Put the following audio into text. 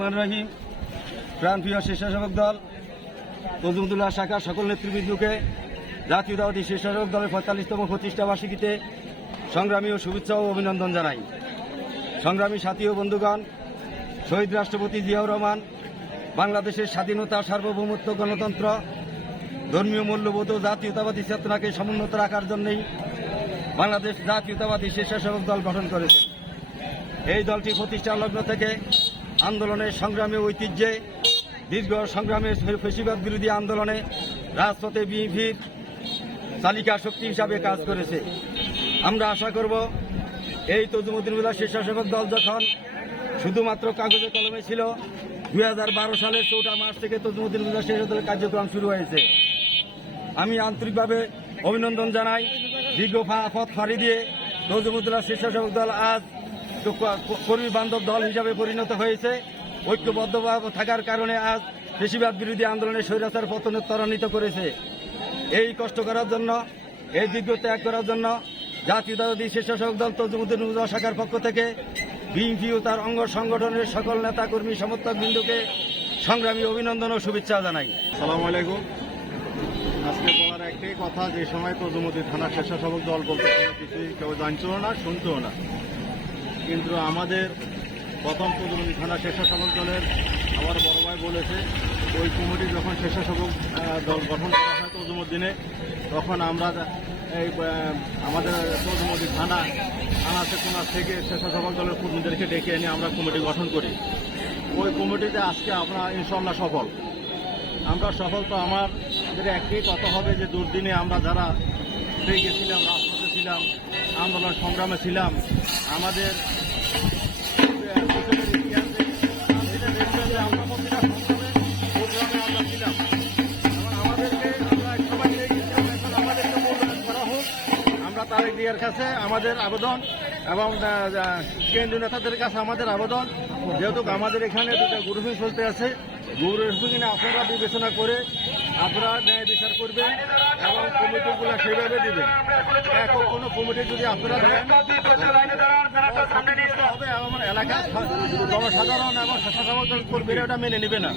রহিম প্রাণপ্রিয় স্বেচ্ছাসেবক দল তজুমদুল্লাহ শাখা সকল নেতৃবৃন্দকে জাতীয়তাবাদী স্বেচ্ছাসেবক দলের পঁয়তাল্লিশতম প্রতিষ্ঠা বার্ষিকীতে সংগ্রামী ও শুভেচ্ছা ও অভিনন্দন জানাই। সংগ্রামী সাথী ও বন্ধুগণ, শহীদ রাষ্ট্রপতি জিয়াউর রহমান, বাংলাদেশের স্বাধীনতা সার্বভৌমত্ব গণতন্ত্র, ধর্মীয় মূল্যবোধ ও জাতীয়তাবাদী চেতনাকে সমুন্নত রাখার জন্যই বাংলাদেশ জাতীয়তাবাদী স্বেচ্ছাসেবক দল গঠন করেছে। এই দলটি প্রতিষ্ঠা লগ্ন থেকে আন্দোলনের সংগ্রামী ঐতিহ্যে, দীর্ঘ সংগ্রামের ফেসিবাদ বিরোধী আন্দোলনে রাজপথে বিএনপির তালিকা শক্তি হিসাবে কাজ করেছে। আমরা আশা করব, এই তজুমুদ্দিন মিল্লা স্বেচ্ছাসেবক দল যখন শুধুমাত্র কাগজে কলমে ছিল, দুই হাজার বারো সালের চৌঠা মার্চ থেকে তজুমুদ্দিন মিল্লা স্বেচ্ছাসেবক দলের কার্যক্রম শুরু হয়েছে। আমি আন্তরিকভাবে অভিনন্দন জানাই। দীর্ঘ পথ ফাড়ি দিয়ে নজরুদ্দোল্লা স্বেচ্ছাসেবক দল আজ কর্মী বান্ধব দল হিসাবে পরিণত হয়েছে। ঐক্যবদ্ধভাবে থাকার কারণে আজ বেশিরভাগ বিরোধী আন্দোলনে স্বৈরাচার পতনে ত্বরান্বিত করেছে। এই কষ্ট করার জন্য, এই দীর্ঘ ত্যাগ করার জন্য জাতীয়তাবাদী স্বেচ্ছাসেবক দল তজুমুদ্দিন উদ্দোল্লা শাখার পক্ষ থেকে বিএনপি ও তার অঙ্গ সংগঠনের সকল নেতা কর্মী সমর্থক বিন্দুকে সংগ্রামী অভিনন্দন ও শুভেচ্ছা জানাই। সালাম আলাইকুম। আজকে বলার একটাই কথা, যে সময় তজুমতি থানা স্বেচ্ছাসেবক দল বলতে কিছুই কেউ জানছেও না শুনতেও না। কিন্তু আমাদের প্রথম তজুমতি থানা স্বেচ্ছাসেবক দলের আমার বড় ভাই বলেছে, ওই কমিটি যখন স্বেচ্ছাসেবক দল গঠন করা হয় তজুমুদ্দিনে তখন আমরা এই আমাদের তজুমতি থানা আনাচে কোনার থেকে স্বেচ্ছাসেবক দলের কর্মীদেরকে ডেকে এনে আমরা কমিটি গঠন করি। ওই কমিটিতে আজকে আমরা ইনশাল্লাহ সফল। আমরা সফল তো আমার আমাদের একটাই কথা হবে যে দুর্দিনে আমরা যারা গেছিলাম রাজপথে ছিলাম, আন্দোলন সংগ্রামে ছিলাম, আমাদের কাছে আমাদের আবেদন এবং কেন্দ্রীয় নেতাদের কাছে আমাদের আবেদন। যেহেতু আমাদের এখানে দুটো গ্রুপিং চলতে আছে গ্রুপিং আপনারা বিবেচনা করে আপনারা ন্যায় বিচার করবেন এবং কমিটিগুলো সেভাবে দিবেন। এখন কোনো কমিটি যদি আপনারা দেন জনসাধারণ এবং স্বেচ্ছাসেবক কর্মীরা ওটা মেনে নিবে না।